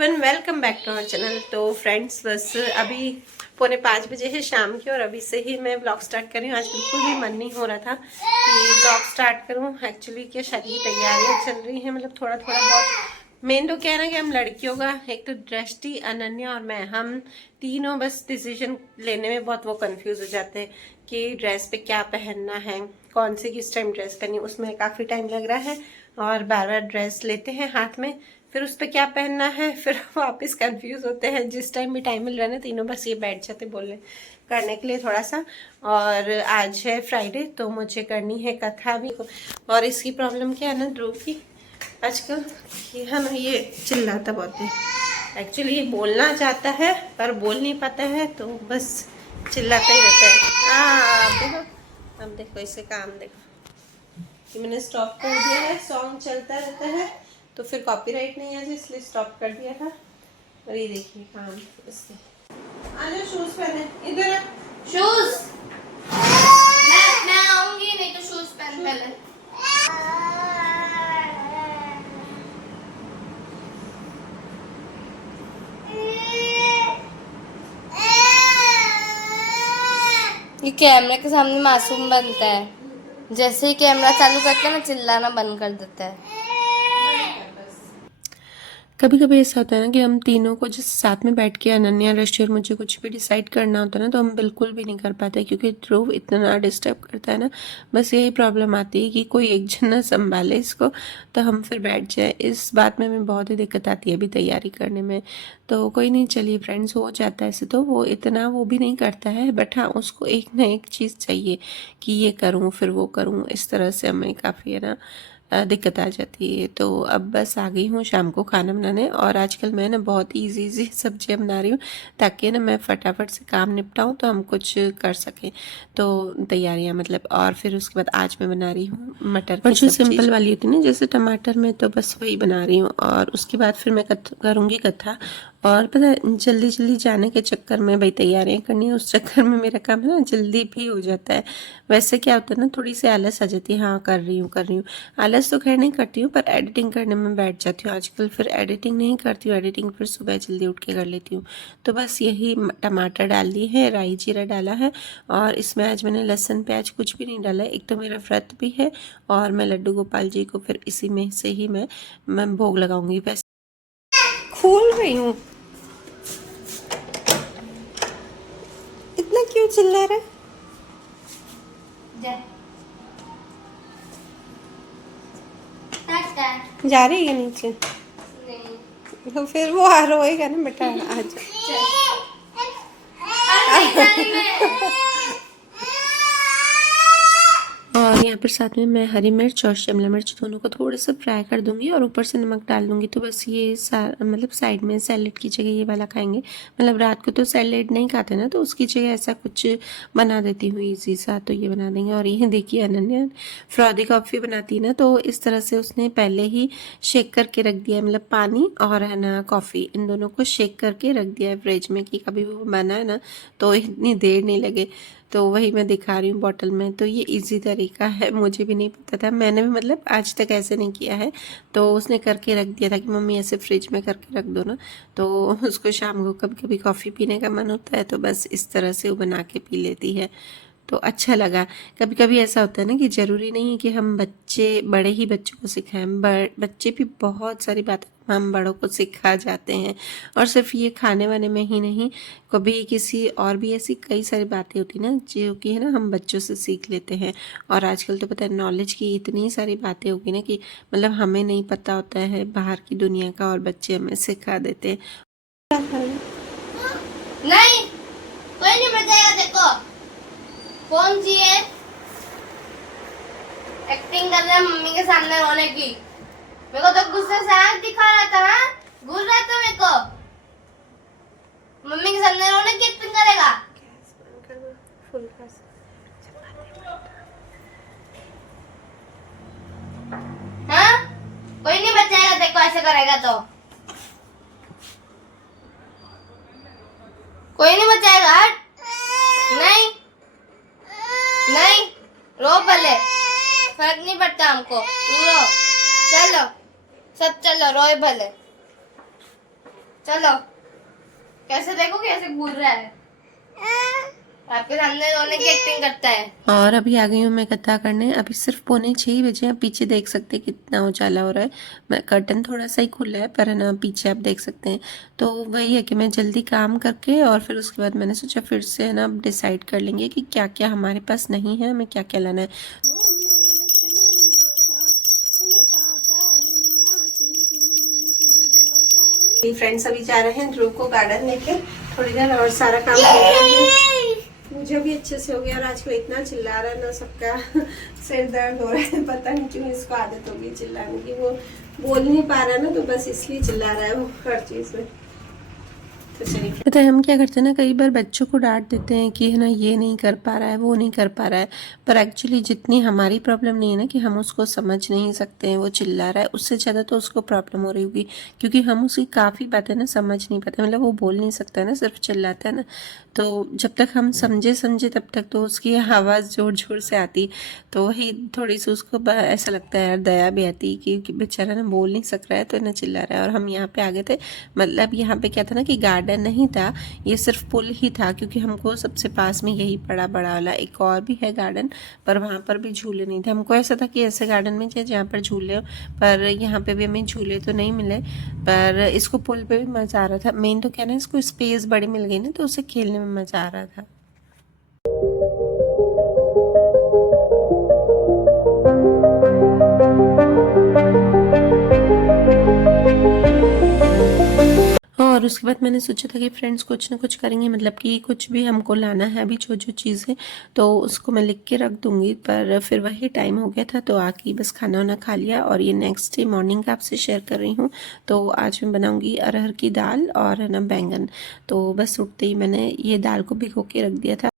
Everyone, welcome back to our channel. तो friends, बस अभी 4:45 बजे है शाम के और अभी से ही मैं ब्लॉग स्टार्ट कर रही हूँ। आज बिल्कुल भी मन नहीं हो रहा था कि ब्लॉग स्टार्ट करूँ। एक्चुअली क्या शादी की तैयारियाँ चल रही हैं, मतलब थोड़ा थोड़ा बहुत। मेन तो क्या है ना कि हम लड़कियों का, एक तो दृष्टि, अनन्या और मैं, हम तीनों बस डिसीजन लेने में बहुत वो कंफ्यूज हो जाते हैं कि ड्रेस पे क्या पहनना है, कौन सी किस टाइम ड्रेस पहनी। उसमें काफ़ी टाइम लग रहा है और बार बार ड्रेस लेते हैं हाथ में, फिर उस पर क्या पहनना है, फिर वापस कंफ्यूज होते हैं। जिस टाइम भी टाइम मिल रहा है ना, तीनों बस ये बैठ जाते बोलने करने के लिए थोड़ा सा। और आज है फ्राइडे तो मुझे करनी है कथा भी। और इसकी प्रॉब्लम क्या है ना ध्रुव की आजकल, कि है ना ये चिल्लाता बहुत है। एक्चुअली ये बोलना चाहता है पर बोल नहीं पाता है, तो बस चिल्लाता ही रहता है। अब देखो, अब देखो इसे काम देखो कि मैंने स्टॉप कर दिया है। सॉन्ग चलता रहता है तो फिर कॉपीराइट नहीं आ जाए, इसलिए स्टॉप कर दिया था। और ये देखिए काम इससे। आ जाओ, शूज पहने, इधर आ। शूज मैं आऊंगी, नहीं तो शूज पहन पहले। ये कैमरे के सामने मासूम बनता है, जैसे ही कैमरा चालू करते हैं ना चिल्लाना बंद कर देता है। कभी कभी ऐसा होता है ना कि हम तीनों को जिस साथ में बैठ के, अनन्या, ऋषि और मुझे कुछ भी डिसाइड करना होता है ना, तो हम बिल्कुल भी नहीं कर पाते क्योंकि ध्रुव इतना डिस्टर्ब करता है ना। बस यही प्रॉब्लम आती है कि कोई एक जन ना संभाले इसको, तो हम फिर बैठ जाए। इस बात में हमें बहुत ही दिक्कत आती है अभी तैयारी करने में। तो कोई नहीं, चलिए फ्रेंड्स, हो जाता है ऐसे। तो वो इतना वो भी नहीं करता है, बट हाँ उसको एक ना एक चीज़ चाहिए कि ये करूँ फिर वो करूँ। इस तरह से हमें काफ़ी है ना दिक्कत आ जाती है। तो अब बस आ गई हूँ शाम को खाना बनाने, और आजकल मैं ना बहुत इजी सब्जियाँ बना रही हूँ ताकि ना मैं फटाफट से काम निपटाऊँ तो हम कुछ कर सकें। तो तैयारियाँ मतलब, और फिर उसके बाद आज मैं बना रही हूँ मटर की सब्जी। सिंपल वाली होती है ना, जैसे टमाटर में, तो बस वही बना रही हूँ। और उसके बाद फिर मैं करूँगी कथा। और पता है, जल्दी जल्दी जाने के चक्कर में भाई तैयारियाँ करनी है, उस चक्कर में मेरा काम है ना जल्दी भी हो जाता है। वैसे क्या होता है ना, थोड़ी सी आलस आ जाती है, हाँ कर रही हूँ। आलस तो खैर नहीं करती हूँ, पर एडिटिंग करने में बैठ जाती हूँ आजकल। फिर एडिटिंग नहीं करती हूँ, एडिटिंग फिर सुबह जल्दी उठ के कर लेती हूँ। तो बस यही टमाटर डाल दिए हैं, राई जीरा डाला है, और इसमें आज मैंने लहसुन प्याज कुछ भी नहीं डाला है। एक तो मेरा व्रत भी है और मैं लड्डू गोपाल जी को फिर इसी में से ही मैं भोग लगाऊंगी। वैसे खोल रही हूँ, इतना क्यों चिल्ला रहा है? जा रही है नीचे? नहीं। तो फिर वो आ रोएगा ना बेटा, आज। और यहाँ पर साथ में मैं हरी मिर्च और शिमला मिर्च दोनों को थोड़ा सा फ्राई कर दूंगी और ऊपर से नमक डाल दूंगी। तो बस ये मतलब साइड में सैलेड की जगह ये वाला खाएंगे। मतलब रात को तो सैलेड नहीं खाते ना, तो उसकी जगह ऐसा कुछ बना देती हूँ इजी सा, तो ये बना देंगे। और ये देखिए अनन्या फ्रॉदी कॉफ़ी बनाती है ना, तो इस तरह से उसने पहले ही शेक करके रख दिया है, मतलब पानी और है ना कॉफ़ी, इन दोनों को शेक करके रख दिया है फ्रिज में कि कभी वो बना है ना तो इतनी देर नहीं लगे। तो वही मैं दिखा रही हूँ बॉटल में। तो ये इजी तरीका है, मुझे भी नहीं पता था, मैंने भी मतलब आज तक ऐसे नहीं किया है। तो उसने करके रख दिया था कि मम्मी ऐसे फ्रिज में करके रख दो ना, तो उसको शाम को कभी कभी कॉफ़ी पीने का मन होता है तो बस इस तरह से वो बना के पी लेती है। तो अच्छा लगा। कभी कभी ऐसा होता है ना कि ज़रूरी नहीं है कि हम बड़े ही बच्चों को सिखाएं, बच्चे भी बहुत सारी बातें हम बड़ों को सिखा जाते हैं। और सिर्फ ये खाने वाने में ही नहीं, कभी किसी और भी ऐसी कई सारी बातें होती ना जो कि है ना हम बच्चों से सीख लेते हैं। और आजकल तो पता है नॉलेज की इतनी सारी बातें होगी ना कि मतलब हमें नहीं पता होता है बाहर की दुनिया का, और बच्चे हमें सिखा देते हैं। नहीं, कोई नहीं बचाएगा। देखो कौन सी है एक्टिंग कर रहा है मम्मी के सामने रोने की। मेरे को तो गुस्से से आंख दिखा रहा था, हाँ घूर रहा था मेरे को। मम्मी के सामने रोने की एक्टिंग करेगा? हाँ, कोई नहीं बचाएगा देखो, ऐसे करेगा तो कोई नहीं बचाएगा। हट, नहीं नहीं, रो भले, फर्क नहीं पड़ता हमको, तू रो। चलो सब चलो, रोए भले। चलो कैसे देखो कैसे घूर रहा है, आपके सामने रोने की एक्टिंग करता है। और अभी आ गई हूँ मैं कथा करने। अभी सिर्फ 5:45 बजे हैं। पीछे देख सकते हैं कितना उजाला हो रहा है। मैं कर्टन थोड़ा सा ही खुला है पर है ना, पीछे आप देख सकते हैं। तो वही है कि मैं जल्दी काम करके और फिर उसके बाद मैंने सोचा फिर से है ना डिसाइड कर लेंगे कि क्या क्या हमारे पास नहीं है, हमें क्या क्या लाना है। फ्रेंड्स अभी जा रहे हैं ध्रुव को गार्डन लेके थोड़ी देर, और सारा काम हो गया है। मुझे भी अच्छे से हो गया। और आजकल इतना चिल्ला रहा है ना, सबका सिर दर्द हो रहा है। पता नहीं क्यों इसको आदत हो गई चिल्लाने की। वो बोल नहीं पा रहा है ना, तो बस इसलिए चिल्ला रहा है वो हर चीज में। तो चलिए, पता है हम क्या करते हैं ना, कई बार बच्चों को डांट देते हैं कि है ना ये नहीं कर पा रहा है, वो नहीं कर पा रहा है। पर एक्चुअली जितनी हमारी प्रॉब्लम नहीं है ना कि हम उसको समझ नहीं सकते हैं, वो चिल्ला रहा है, उससे ज़्यादा तो उसको प्रॉब्लम हो रही होगी क्योंकि हम उसकी काफ़ी बातें ना समझ नहीं पाते। मतलब वो बोल नहीं सकता है ना, सिर्फ चिल्लाता है ना। तो जब तक हम समझे तब तक तो उसकी आवाज़ ज़ोर ज़ोर से आती। तो वही थोड़ी सी उसको ऐसा लगता है यार, दया भी आती कि बेचारा ना बोल नहीं सक रहा है तो ना चिल्ला रहा है। और हम यहाँ पे आ गए थे। मतलब यहाँ पे क्या था ना कि गार्डन नहीं था, ये सिर्फ पुल ही था क्योंकि हमको सबसे पास में यही पड़ा बड़ा वाला। एक और भी है गार्डन पर वहाँ पर भी झूले नहीं थे। हमको ऐसा था कि ऐसे गार्डन में जाए जहाँ पर झूले हो, पर यहाँ पे भी हमें झूले तो नहीं मिले। पर इसको पुल पे भी मज़ा आ रहा था। मेन तो क्या ना, इसको स्पेस बड़ी मिल गई ना, तो उसे खेलने में मज़ा आ रहा था। और उसके बाद मैंने सोचा था कि फ्रेंड्स कुछ ना कुछ करेंगे, मतलब कि कुछ भी हमको लाना है अभी जो चीज़ें, तो उसको मैं लिख के रख दूंगी। पर फिर वही टाइम हो गया था तो आके बस खाना वाना खा लिया। और ये नेक्स्ट डे मॉर्निंग का आपसे शेयर कर रही हूँ। तो आज मैं बनाऊंगी अरहर की दाल और है ना बैंगन। तो बस उठते ही मैंने ये दाल को भिगो के रख दिया था।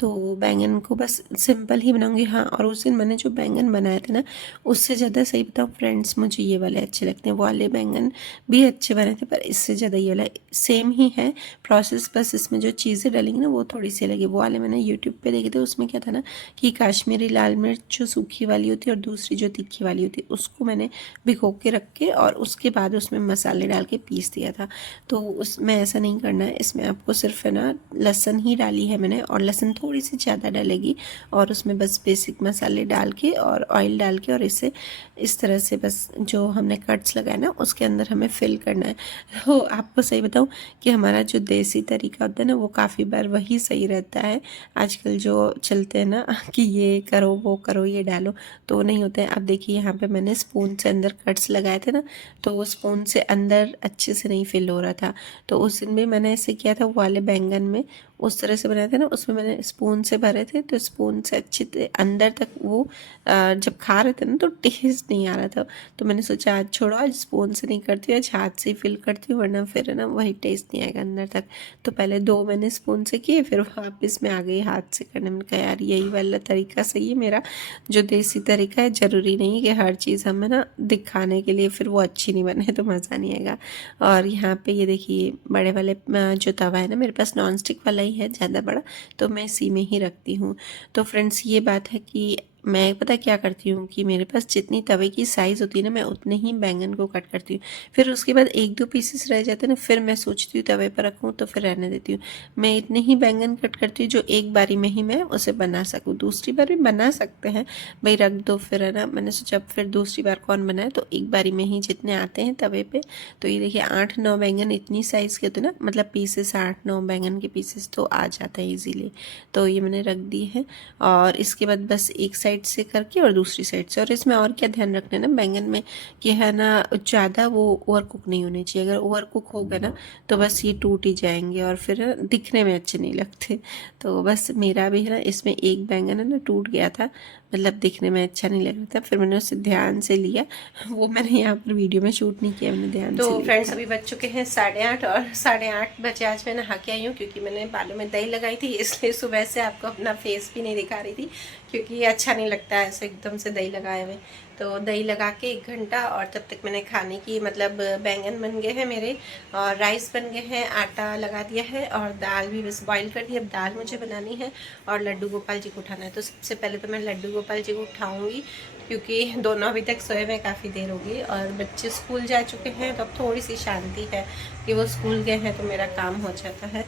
तो बैंगन को बस सिंपल ही बनाऊंगी। हाँ, और उस दिन मैंने जो बैंगन बनाए थे ना, उससे ज़्यादा सही बताऊँ फ्रेंड्स, मुझे ये वाले अच्छे लगते हैं। वो वाले बैंगन भी अच्छे बने थे पर इससे ज़्यादा ये वाला सेम ही है प्रोसेस, बस इसमें जो चीज़ें डालेंगी ना वो थोड़ी सी लगी। वो वाले मैंने यूट्यूब पे देखे थे। उसमें क्या था ना कि काश्मीरी लाल मिर्च जो सूखी वाली होती है और दूसरी जो तीखी वाली होती है, उसको मैंने भिगो के रख के और उसके बाद उसमें मसाले डाल के पीस दिया था। तो उसमें ऐसा नहीं करना है, इसमें आपको सिर्फ है ना लहसुन ही डाली है मैंने, और लहसुन थोड़ी सी ज़्यादा डलेगी। और उसमें बस बेसिक मसाले डाल के और ऑयल डाल के और इसे इस तरह से बस जो हमने कट्स लगाए ना उसके अंदर हमें फिल करना है। तो आपको सही बताऊँ कि हमारा जो देसी तरीका होता है ना वो काफ़ी बार वही सही रहता है। आजकल जो चलते हैं ना कि ये करो वो करो ये डालो, तो नहीं होता है। अब देखिए यहाँ पे मैंने स्पून से अंदर कट्स लगाए थे ना, तो वो स्पून से अंदर अच्छे से नहीं फिल हो रहा था। तो उस दिन भी मैंने ऐसे किया था, वो वाले बैंगन में उस तरह से बनाए थे ना, उसमें मैंने स्पून से भरे थे तो स्पून से अच्छे अंदर तक वो जब खा रहे थे ना तो टेस्ट नहीं आ रहा था। तो मैंने सोचा आज छोड़ो, आज स्पून से नहीं करती हूँ, आज हाथ से ही फिल करती हूँ, वरना फिर है ना वही टेस्ट नहीं आएगा अंदर तक। तो पहले 2 मैंने स्पून से किए, फिर वापस में आ गई हाथ से करने। मैंने कहा यार यही वाला तरीका सही है मेरा, जो देसी तरीका है। ज़रूरी नहीं है कि हर चीज़ हमें ना दिखाने के लिए फिर वो अच्छी नहीं बने तो मज़ा नहीं आएगा। और यहाँ पे ये देखिए बड़े वाले जो तवा है ना, मेरे पास नॉन स्टिक वाला ही है ज़्यादा बड़ा, तो मैं इसी में ही रखती हूँ। तो फ्रेंड्स ये बात है कि मैं पता क्या करती हूँ कि मेरे पास जितनी तवे की साइज़ होती है ना, मैं उतने ही बैंगन को कट करती हूँ। फिर उसके बाद 1-2 पीसेस रह जाते हैं ना, फिर मैं सोचती हूँ तवे पर रखूँ तो फिर रहने देती हूँ। मैं इतने ही बैंगन कट करती हूँ जो एक बारी में ही मैं उसे बना सकूँ। दूसरी बार भी बना सकते हैं भाई, रख दो फिर है ना। मैंने सोचा फिर दूसरी बार कौन बनाए, तो एक बारी में ही जितने आते हैं तवे पे। तो ये देखिए 8-9 बैंगन इतनी साइज़ के होते ना, मतलब पीसेस 8-9 बैंगन के पीसेस तो आ जाता है ईजीली। तो ये मैंने रख दी है। और इसके बाद बस एक साइड से करके और दूसरी साइड से। और इसमें और क्या ध्यान रखना है ना बैंगन में कि है ना ज़्यादा वो ओवर कुक नहीं होने चाहिए। अगर ओवर कुक हो गया ना तो बस ये टूट ही जाएंगे और फिर दिखने में अच्छे नहीं लगते। तो बस मेरा भी है ना इसमें एक बैंगन है ना टूट गया था, मतलब दिखने में अच्छा नहीं लग रहा था। फिर मैंने उसे ध्यान से लिया, वो मैंने यहाँ पर वीडियो में शूट नहीं किया, मैंने ध्यान से लिया। फ्रेंड्स अभी बज चुके हैं 8:30 और 8:30 बजे आज मैं नहा के आई हूँ क्योंकि मैंने बालों में दही लगाई थी, इसलिए सुबह से आपको अपना फेस भी नहीं दिखा रही थी क्योंकि अच्छा नहीं लगता है ऐसे एकदम से दही लगाए हुए। तो दही लगा के 1 घंटा, और तब तक मैंने खाने की मतलब बैंगन बन गए हैं मेरे, और राइस बन गए हैं, आटा लगा दिया है, और दाल भी बस बॉईल कर दी। अब दाल मुझे बनानी है और लड्डू गोपाल जी को उठाना है। तो सबसे पहले तो मैं लड्डू गोपाल जी को उठाऊँगी, क्योंकि दोनों अभी तक सोए हुए काफ़ी देर हो गई, और बच्चे स्कूल जा चुके हैं, तो अब थोड़ी सी शांति है कि वो स्कूल गए हैं तो मेरा काम हो जाता है।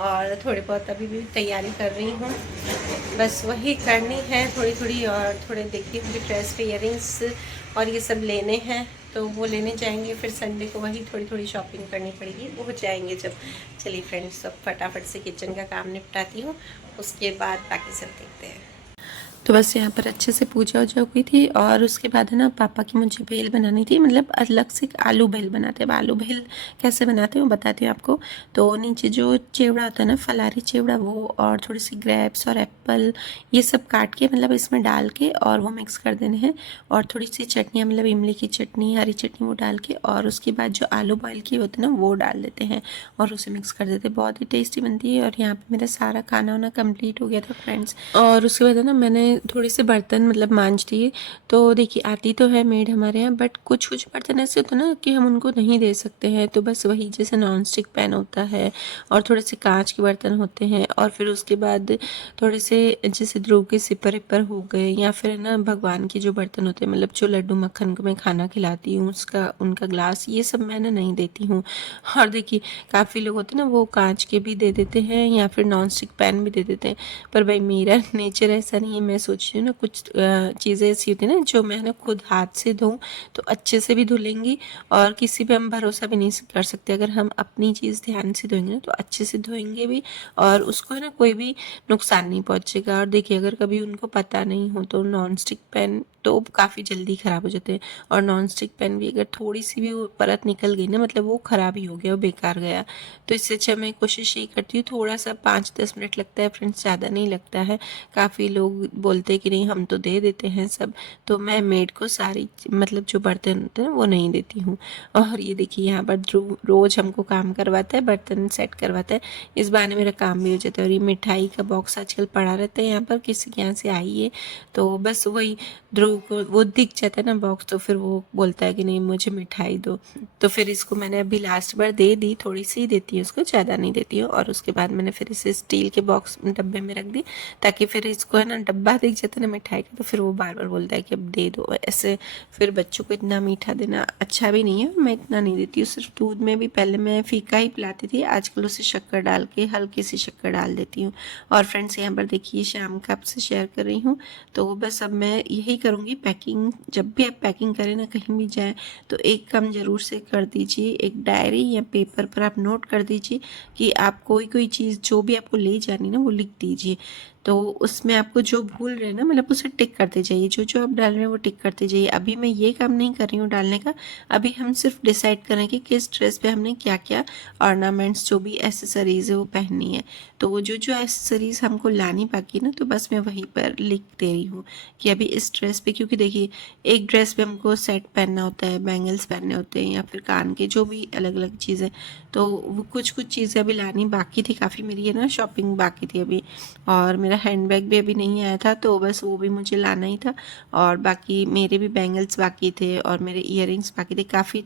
और थोड़ी बहुत अभी भी तैयारी कर रही हूँ, बस वही करनी है थोड़ी थोड़ी, और थोड़े देखिए मुझे ड्रेस पे इयरिंग्स और ये सब लेने हैं, तो वो लेने जाएंगे। फिर संडे को वही थोड़ी थोड़ी शॉपिंग करनी पड़ेगी, वो हो जाएंगे जब। चलिए फ्रेंड्स, सब फटाफट से किचन का काम निपटाती हूँ, उसके बाद बाकी सब देखते हैं। तो बस यहाँ पर अच्छे से पूजा वूजा हुई थी, और उसके बाद है ना पापा की मुझे भेल बनानी थी, मतलब अलग से आलू भेल बनाते हैं। आलू भेल कैसे बनाते हैं वो बताती हूँ आपको। तो नीचे जो चिवड़ा होता है ना, फलारी चिवड़ा, वो और थोड़ी सी ग्रेप्स और एप्पल ये सब काट के मतलब इसमें डाल के और वो मिक्स कर देने हैं, और थोड़ी सी चटनियाँ मतलब इमली की चटनी, हरी चटनी वो डाल के, और उसके बाद जो आलू बॉयल किए होते हैं ना वो डाल देते हैं और उसे मिक्स कर देते हैं। बहुत ही टेस्टी बनती है। और यहाँ पे मेरा सारा खाना वाना कंप्लीट हो गया था फ्रेंड्स। और उसके बाद है ना मैंने थोड़े से बर्तन मतलब मांज दिए। तो देखिए आती तो है मेड हमारे यहाँ, बट कुछ कुछ बर्तन ऐसे होते हैं ना कि हम उनको नहीं दे सकते हैं। तो बस वही जैसे नॉन स्टिक पैन होता है, और थोड़े से कांच के बर्तन होते हैं, और फिर उसके बाद थोड़े से जैसे ध्रुव के सिपर विपर हो गए, या फिर ना भगवान के जो बर्तन होते हैं, मतलब जो लड्डू मक्खन को मैं खाना खिलाती हूँ उसका उनका ग्लास, ये सब मैं ना नहीं देती हूँ। और देखिए काफ़ी लोग होते हैं ना वो कांच के भी दे देते हैं, या फिर नॉन स्टिक पैन भी दे देते हैं, पर भाई मेरा नेचर ऐसा नहीं है। मैं सोचती हूँ ना कुछ चीज़ें ऐसी होती हैं ना जो मैं ना खुद हाथ से धोऊँ तो अच्छे से भी धुलेंगी, और किसी पे हम भरोसा भी नहीं कर सकते। अगर हम अपनी चीज़ ध्यान से धोएंगे ना तो अच्छे से धोएंगे भी, और उसको है ना कोई भी नुकसान नहीं पहुँचेगा। और देखिए अगर कभी उनको पता नहीं हो तो नॉन स्टिक पैन तो काफ़ी जल्दी ख़राब हो जाते हैं, और नॉन स्टिक पैन भी अगर थोड़ी सी भी वो परत निकल गई ना, मतलब वो ख़राब ही हो गया, वो बेकार गया। तो इससे अच्छा मैं कोशिश यही करती हूँ, थोड़ा सा 5-10 मिनट लगता है फ्रेंड्स, ज़्यादा नहीं लगता है। काफ़ी लोग बोलते हैं कि नहीं हम तो दे देते हैं सब, तो मैं मेड को सारी मतलब जो बर्तन होते हैं वो नहीं देती हूँ। और ये देखिए यहाँ पर ध्रुव रोज़ हमको काम करवाता है, बर्तन सेट करवाता है, इस बहाने मेरा काम भी हो जाता है। और ये मिठाई का बॉक्स आजकल पड़ा रहता है यहाँ पर, किसी के यहाँ से आई है, तो बस वही ध्रुव को वो दिख जाता है ना बॉक्स, तो फिर वो बोलता है कि नहीं मुझे मिठाई दो। तो फिर इसको मैंने अभी लास्ट बार दे दी, थोड़ी सी देती हूँ उसको, ज़्यादा नहीं देती हूँ। और उसके बाद मैंने फिर इसे स्टील के बॉक्स डब्बे में रख दी, ताकि फिर इसको है ना डब्बा दिख जाता है ना मिठाई का, तो फिर वो बार बार बोलता है कि अब दे दो। ऐसे फिर बच्चों को इतना मीठा देना अच्छा भी नहीं है, मैं इतना नहीं देती हूँ। सिर्फ दूध में भी पहले मैं फीका ही पिलाती थी, आजकल उसे शक्कर डाल के हल्की सी शक्कर डाल देती हूँ। और फ्रेंड्स यहाँ पर देखिए शाम का आपसे शेयर कर रही हूँ, तो बस अब मैं यही करूँगी। पैकिंग जब भी आप पैकिंग करें ना, कहीं भी जाएँ तो एक काम ज़रूर से कर दीजिए, एक डायरी या पेपर पर आप नोट कर दीजिए कि आप कोई चीज़ जो भी आपको ले जानी ना वो लिख दीजिए। तो उसमें आपको जो भूल रहे हैं ना, मतलब उसे टिक करते जाइए, जो जो आप डाल रहे हैं वो टिक करते जाइए। अभी मैं ये काम नहीं कर रही हूँ डालने का, अभी हम सिर्फ डिसाइड करें कि किस ड्रेस पे हमने क्या क्या ऑर्नामेंट्स जो भी एसेसरीज़ है वो पहननी है। तो वो जो जो एसेसरीज़ हमको लानी बाकी है ना, तो बस मैं वहीं पर लिख दे रही हूँ कि अभी इस ड्रेस पे, क्योंकि देखिए एक ड्रेस पे हमको सेट पहनना होता है, बैंगल्स पहनने होते हैं, या फिर कान के जो भी अलग अलग चीज़ें, तो वो कुछ चीज़ें अभी लानी बाकी थी, काफ़ी मेरी है ना शॉपिंग बाकी थी अभी। और मेरा हैंडबैग भी अभी नहीं आया था, तो बस वो भी मुझे लाना ही था। और बाकी मेरे भी बैंगल्स बाकी थे, और मेरे इयरिंग्स बाकी थे। काफ़ी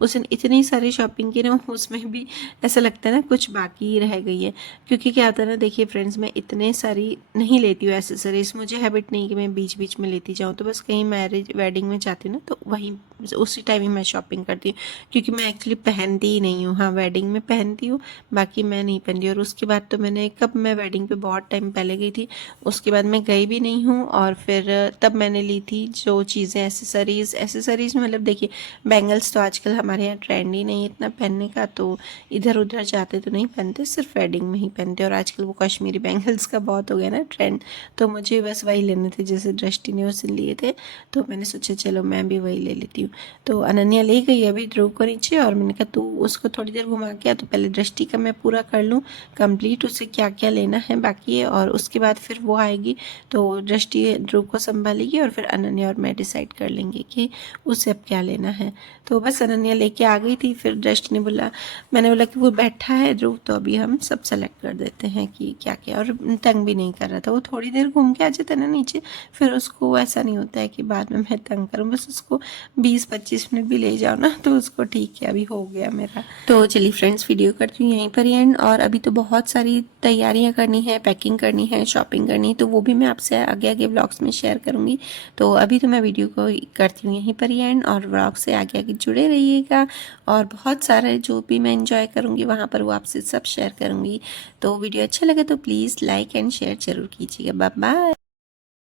उस दिन इतनी सारी शॉपिंग की ना, उसमें भी ऐसा लगता है ना कुछ बाकी ही रह गई है। क्योंकि क्या होता है ना, देखिए फ्रेंड्स, मैं इतने सारी नहीं लेती हूँ एसेसरीज, मुझे हैबिट नहीं कि मैं बीच बीच में लेती जाऊँ। तो बस कहीं मैरिज वेडिंग में जाती हूँ ना, तो वहीं उसी टाइम ही मैं शॉपिंग करती हूँ, क्योंकि मैं एक्चुअली पहनती ही नहीं हूँ। हाँ, वेडिंग में पहनती हूँ, बाकी मैं नहीं पहनती। और उसके बाद तो मैंने कब मैं वेडिंग पे बहुत टाइम पहले गई थी, उसके बाद मैं गई भी नहीं हूँ। और फिर तब मैंने ली थी जो चीज़ें एसेसरीज में, मतलब देखिए बैंगल्स तो आजकल हमारे यहाँ ट्रेंड ही नहीं है इतना पहनने का, तो इधर उधर जाते तो नहीं पहनते, सिर्फ वेडिंग में ही पहनते। और आजकल वो कश्मीरी बैंगल्स का बहुत हो गया ना ट्रेंड, तो मुझे बस वही लेने थे, जैसे दृष्टि ने उस दिन लिए थे, तो मैंने सोचा चलो मैं भी वही ले लेती हूँ। तो अनन्या ले गई अभी ध्रुव को नीचे, और मैंने कहा तू उसको थोड़ी देर घुमा के आ, तो पहले दृष्टि का मैं पूरा कर लूँ कंप्लीट, उसे क्या क्या लेना है बाकी है, और उसके बाद फिर वो आएगी तो दृष्टि ध्रुव को संभालेगी और फिर अनन्या और मैं डिसाइड कर लेंगे कि उसे अब क्या लेना है। तो बस अनन्या लेके आ गई थी, फिर दृष्टि ने बोला, मैंने बोला कि वो बैठा है ध्रुव तो अभी हम सब सेलेक्ट कर देते हैं कि क्या क्या, और तंग भी नहीं कर रहा था। वो थोड़ी देर घूम के आ जाता है ना नीचे, फिर उसको ऐसा नहीं होता है कि बाद में मैं तंग करूँ, बस उसको 20-25 मिनट भी ले जाओ ना तो उसको ठीक है, अभी हो गया मेरा। तो चलिए फ्रेंड्स, वीडियो करती हूँ यहीं पर ही एंड, और अभी तो बहुत सारी तैयारियां करनी है, पैकिंग करनी है, शॉपिंग करनी है, तो वो भी मैं आपसे आगे आगे व्लॉग्स में शेयर करूँगी। तो अभी तो मैं वीडियो को करती हूँ यहीं पर ही एंड, और व्लॉग से आगे आगे जुड़े रहिएगा, और बहुत सारे जो भी मैं एंजॉय करूँगी वहाँ पर वो आपसे सब शेयर करूँगी। तो वीडियो अच्छा लगे तो प्लीज़ लाइक एंड शेयर ज़रूर कीजिएगा। Bye bye.